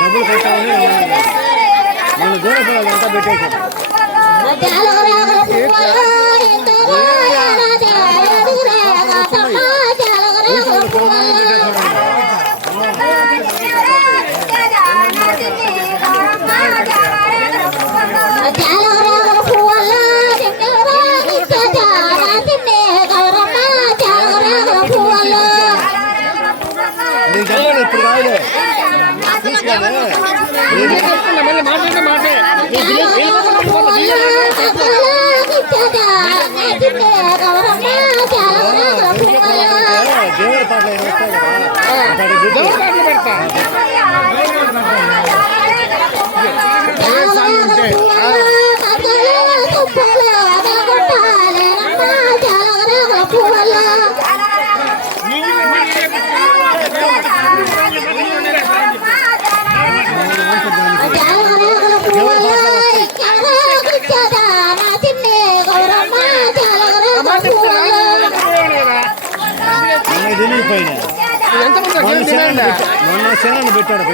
డబ్బులు కట్టాలని మనం దూరపడాలంతా పెట్టేసాం. ఇప్పుడు కాదు దేవుడి పాటలు పెడతా మొన్న శనాన్ని పెట్టాడు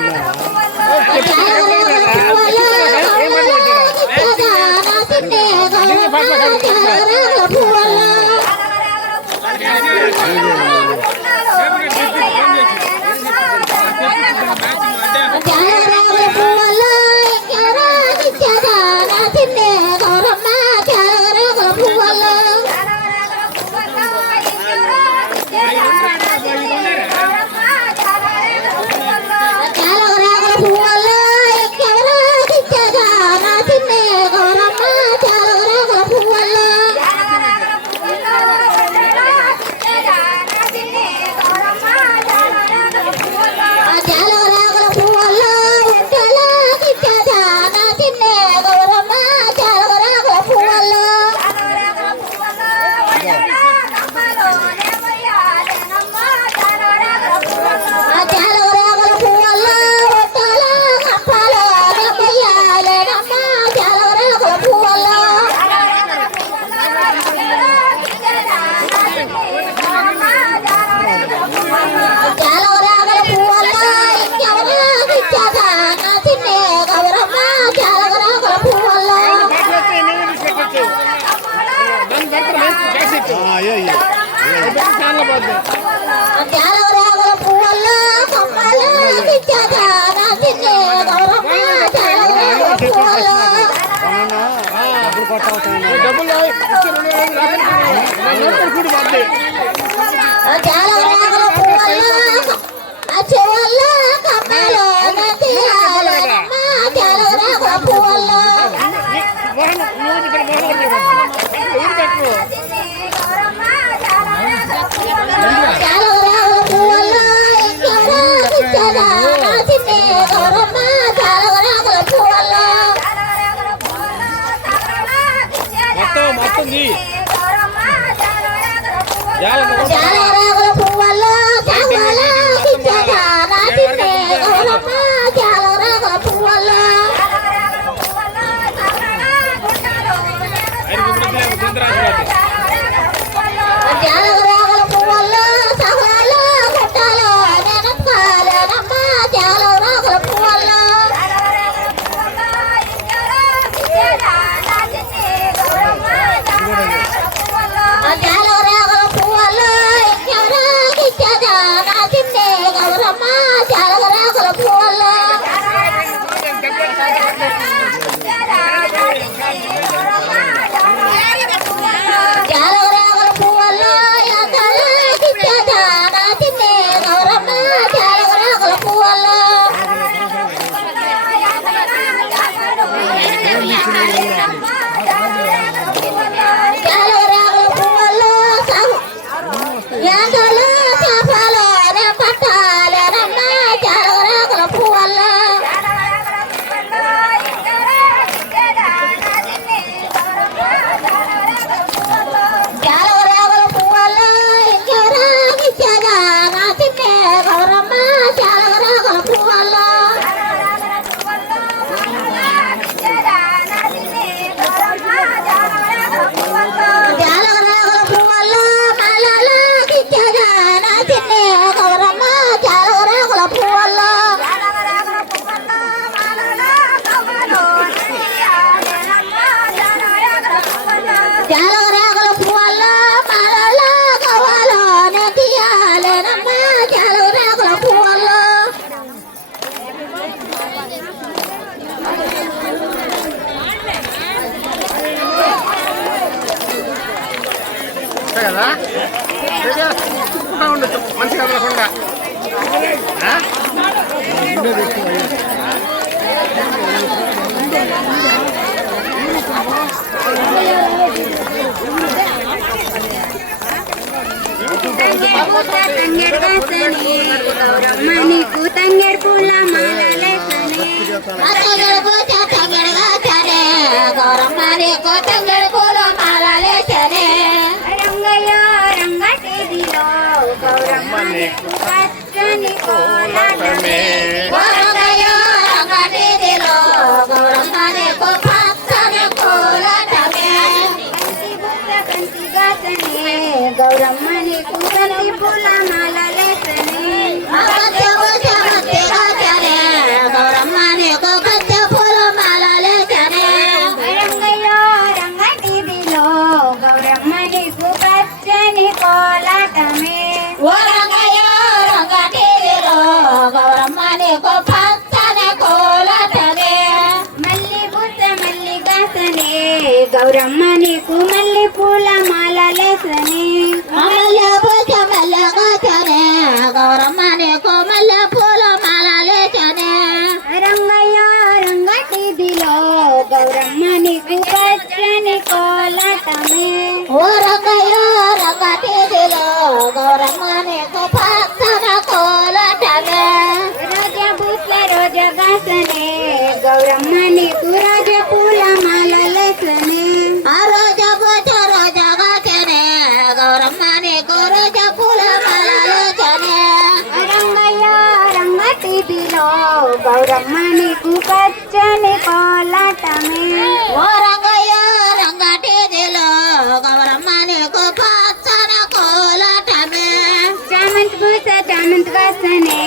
అంతే కదా ఉండొచ్చు మంచిగా కదలకుండా నీకు తంగేడు పూల మాలలేసనే గౌరమ్మ నీకు తంగేడు పూల మాలలేసనే రంగయ్య రంగటిదిలో గౌరమ్మ నీకు పచ్చని కోలాటమే రంగయ్య రంగటిదిలో గౌరమ్మ నీకు పచ్చని కోలాటమే కంచి గాసనే గౌరమ్మ నీకు కంచి పూల మాలలేసనే గౌరమ్మ నీకు కంచి పూల మాలలేసనే రంగయ్య రంగటిదిలో గౌరమ్మ నీకు పచ్చని కోలాటమే ఓ రంగయ్య రంగటిదిలో గౌరమ్మ నీకు పచ్చని కోలాటమే మల్లి బుట్ట మల్లి గాసనే గౌరమ్మ నీకు మల్లి పూల మాలలేసనే మల్లె బుట్ట మల్లె గాసనే గౌరమ్మ నీకు మల్లె పూల మాలలేసనే రంగయ్య రంగటిదిలో గౌరమ్మ నీకు పచ్చని కోలాటమే ఓ రంగయ్య రంగటిదిలో గౌరమ్మ నీకు పచ్చని కోలాటమే రోజా బుట్ల రోజా గాసనే గౌరమ్మ నీకు రోజా పూల మాలలేసనే ఆ రోజా బుట్ట రోజా గాసనే గౌరమ్మ నీకు రోజా పూల మాలలేసనే రంగయ్య రంగటిదిలో గౌరమ్మ నీకు పచ్చని కోలాటమే ఓ రంగయ్య రంగటిదిలో గౌరమ్మ నీకు పచ్చని కోలాటమే చామంతి పూస చామంతి వాసనే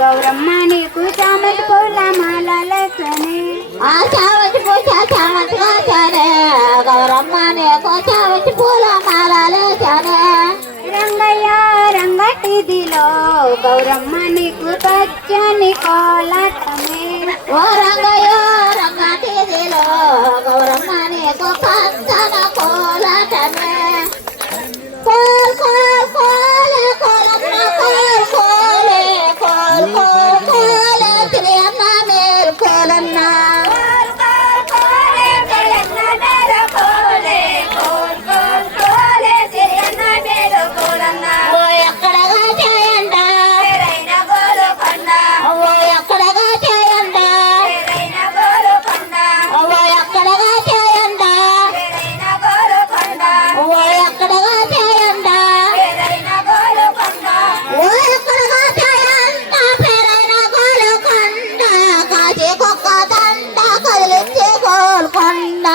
గౌరమ్మ నీకు చామంతి పూల మాలలేసనే ఆ చామంతి పూస చామంతి వాసనే గౌరమ్మ నీకు చామంతి పూల మాలలేసనే రంగయ్య రంగటిదిలో గౌరమ్మ నీకు పచ్చని కోలాటమే ఓ రంగయ్య రంగటిదిలో గౌరమ్మ నీకు పచ్చని కోలాటమే కోల్ కోల్ కోలే కోలమ్మ కోల్ కోలే కోల్ కోల్ కోలే శ్రీయన్న మేల్ కోలన్న ఓ ఎక్కడగా చేయండా ఓ ఎక్కడగా చేయండా ఓ ఎక్కడగా చేయండా ఓ ఎక్కడగా చేయండా ఓ ఎక్కడగా చేయండా పేరైన గోలుకొండ కాశీ కుక్క దండ కదిలించి గోల్కొండ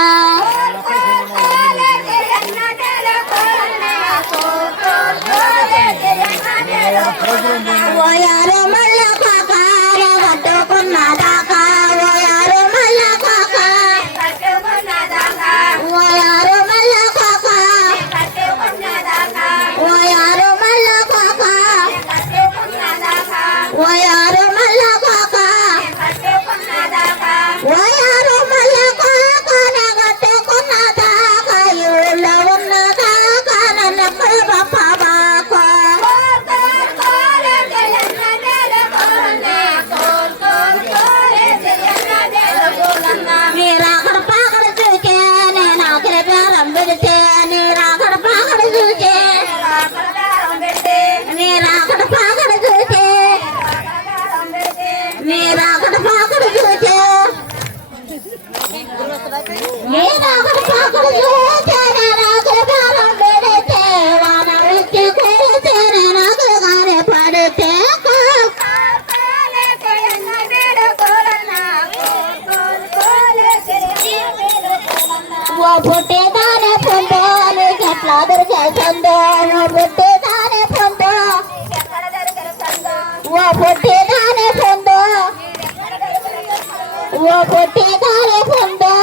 ఓయారు మల్ల కాక కట్టుకున్నదాకా ఓయారు మల్ల కాక ఓయారు మల్ల కాక ఓయారు మల్ల కాక ఓయారు మల్ల కాక ఓయారు మల్ల కాక కట్టుకున్నదాకా ఊళ్ళో ఉన్నదాకా నన్నెప్పుడు పంపబాకు నీరాకడ పాకడ చూసే నేను ఆఖరి బేరం పెడితే నీరాకడ పాకడ చూసే నీరాకడ పాకడ చూసే నీరాకడ పాకడ చూసే నీరాకడ పాకడ చూసే నేను ఆఖరి బేరం పెడితే వాన వచ్చి కూడితే నేను ఆఖరిగానే పడితే ఓ పుట్టేదానే పొందో నీకు ఎట్లా దొరికేస్తుందో ఓ పుట్టేదానే పొందో ఓ పుట్టేదానే పొందో ఓ పుట్టేదానే పొందో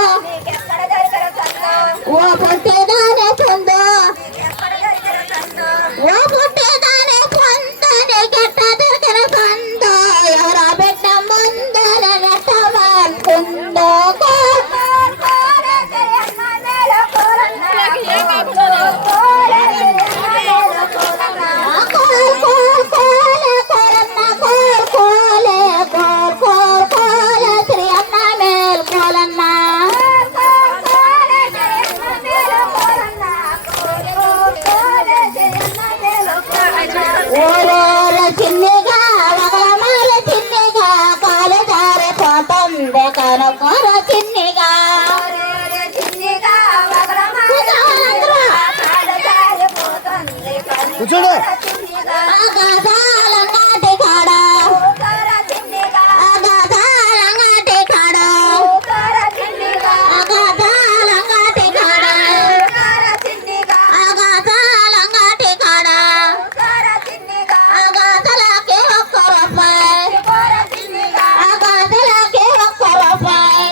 ఓ పుట్టేదానే పొందో ఓ పుట్టేదానే పొందో నీకెట్లా దొరికిన పొందో ఎవరో బిడ్డ ముందర నెట్టవాల్సిందో కోల్ ఊరూర చిన్నిగా ఒకల మాల చిన్నిగా కాలు జారిపోతుంది కనుకోర చిన్నిగా కూర్చోండి ఆకాశాలంగాటి కాడ ఆకాశాలంగాటి కాడ ఆకాశాలంగాటి కాడ ఆకాశాలంగాటి కాడ ఆకాశాలకి ఒక్క రూపాయి ఆకాశాలకి ఒక్క రూపాయి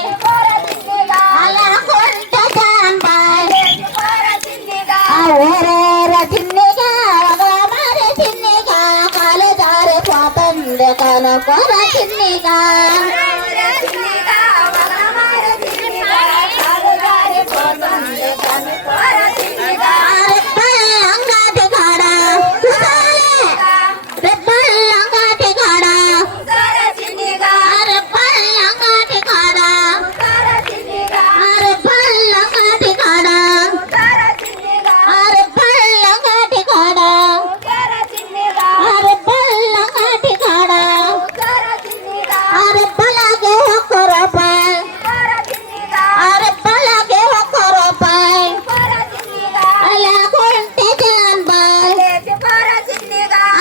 అలా కొంట జాంబాయ్ ఆ ఊరేర చిన్నిగా ఒకల మారి చిన్నిగా కాలు జారిపోతుంది కనుకోర చిన్నిగా రెబ్బల్లంగాటి కాడ రెబ్బల్లంగాటి కాడ రెబ్బల్లంగాటి కాడ రెబ్బల్లంగాటి కాడ రెబ్బల్లంగాటి కాడ రెబ్బల్లంగాటి కాడ రెబ్బలకి ఒక్క రూపాయి రెబ్బలకి ఒక్క రూపాయి అలా కొంటే జాన్బాయ్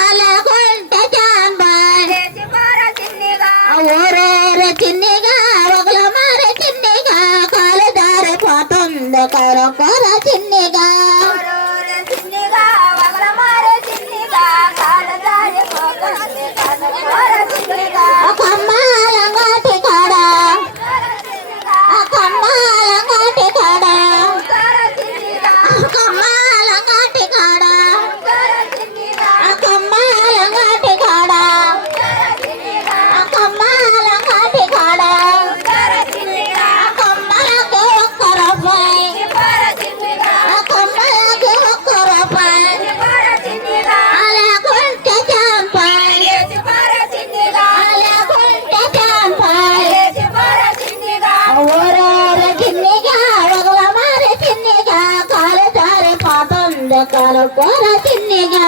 అలా కొంటే జాన్బాయ్ ఊరేర చిన్నిగా ఒకల మారి చిన్నిగా కాలు జారిపోతుంది కనుకోర చిన్నిగా కమ్మాలంగాటి కాడ కమ్మాలంగాటి కాడ కమ్మాలంగాటి కాడ కమ్మాలంగాటి కాడ కమ్మాలంగాటి కాడ కమ్మలకి ఒక్క రూపాయి కమ్మలకి ఒక్క రూపాయి అలా కొంటే జాంపాయ్ అలా కొంటే జాంపాయ్ ఊరూర చిన్నిగా ఒకల మారి చిన్నిగా కాలు జారిపోతుంది కనుకోర చిన్నిగా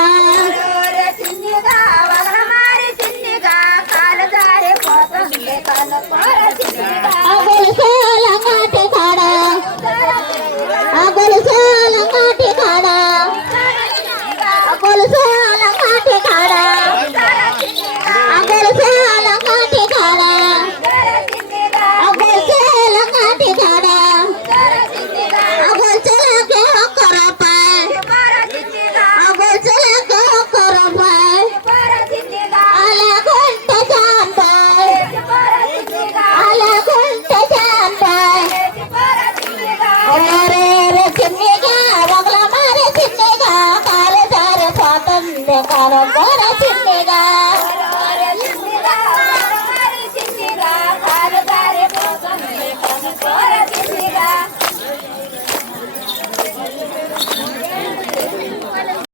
గొలుసేలంగాటి కాడ గొలుసేలంగాటి కాడ గొలుసేలంగాటి కాడ గొలుసేలంగాటి కాడ గొలుసేలంగాటి కాడ గొలుసులకి ఒక్క రూపాయి గొలుసులకి ఒక్క రూపాయి అలా కొంటే జాంబాయ్ అలా కొంటే జాంబాయ్ ఊరేర చిన్నిగా ఒకల మారి చిన్నిగా కాలు జారిపోతుంది కనుకోర చిన్ని